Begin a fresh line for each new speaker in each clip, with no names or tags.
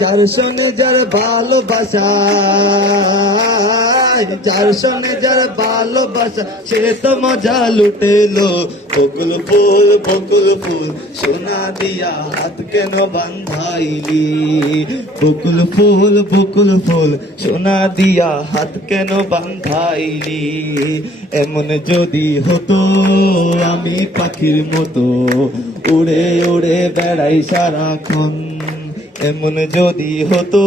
যার শোনে যার ভালোবাসা যার শোনে যার ভালোবাসা সে তো মজা লুটেলো। বকুল ফুল বকুল ফুল, সোনা দিয়া হাত কেন বান্ধাইলি বকুল ফুল বকুল ফুল, সোনা দিয়া হাত কেন বান্ধাইলি এমন যদি হতো, আমি পাখির মতো উড়ে উড়ে বেড়াই সারাক্ষণ। এমন যদি হতো,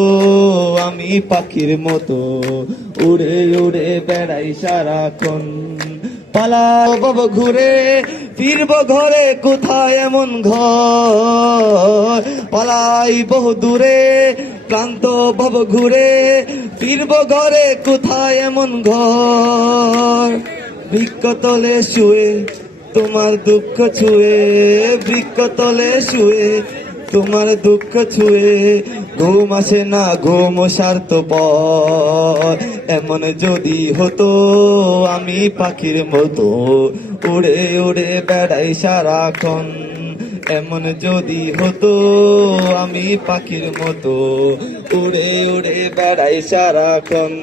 আমি পাখির মতো উড়ে উড়ে বেড়াই সারাক্ষণ। পালাও বাবা ঘুরে, ফিরব ঘরে, কোথায় এমন ঘর? পালাই বহু দূরে, ক্লান্ত বাব ঘুরে, ফিরব ঘরে, কোথায় এমন ঘর? বৃক্ষতলে শুয়ে, তোমার দুঃখ ছুঁয়ে বৃক্ষতলে শুয়ে তোমার দুঃখ ছুঁয়ে ঘুম আসে না, ঘুম সার্থ এমন যদি হতো, আমি পাখির মতো উড়ে উড়ে বেড়াই সারাক্ষণ। এমন যদি হতো, আমি পাখির মতো উড়ে উড়ে বেড়াই সারাক্ষণ।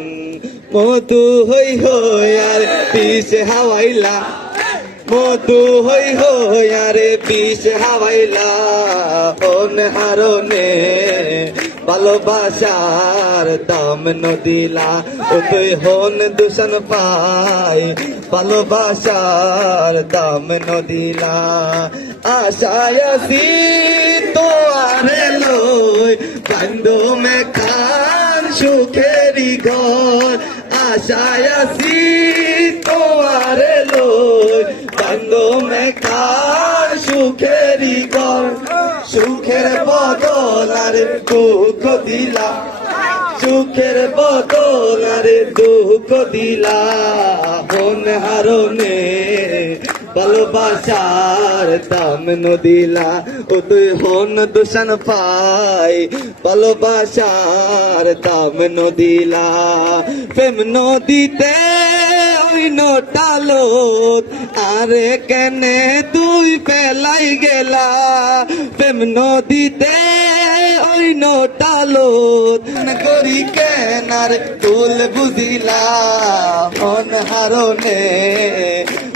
মতো হই হই আর পিছে হাওয়াইলা মধু হই হই আরে হাওয়াইলা অন হারনে ভালোবাসার দাম নদিলা। ও তুই হন দূষণ পাই, ভালোবাসার দাম নদিলা। আশায় আসি তো আরে লই মে খান সুখেরি ঘর, আশায় আসি তো আরে লই। কান্দ মে খান সুখেরি ঘর, সুখের বদল দুঃখ দিলা। সুখের বদল দুঃখ দিলা হন হারনে ভালোবাসার দাম নদিলা, ও তুই হন দূষণ পাই ভালোবাসার দাম নদিলা, প্রেম নদীতে ওই নোটালো আরে কেনে তুই পেলাই গেলা, প্রেম নদীতে ওই নোটালো করি কেনার তুল বুঝিলা, মন হারনে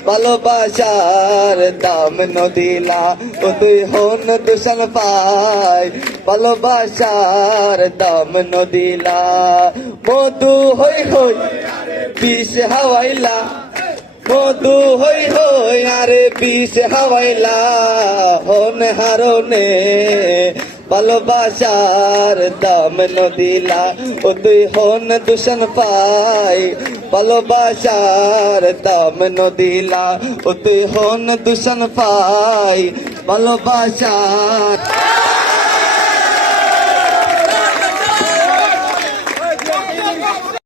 ভালোবাসার দাম নদিলা, ও তুই হন দূষণ পাই ভালোবাসার দাম নদিলা, মধু হই হই বিষ হাওয়াইলা। মধু হই হই আরে বিষ হাওয়াইলা, হন হারনে ভালোবাসার দাম নদিলা, ও তুই হন দূষণ পাই। ভালোবাসার দাম নদিলা, ও তুই হন দূষণ পাই। ভালোবাসার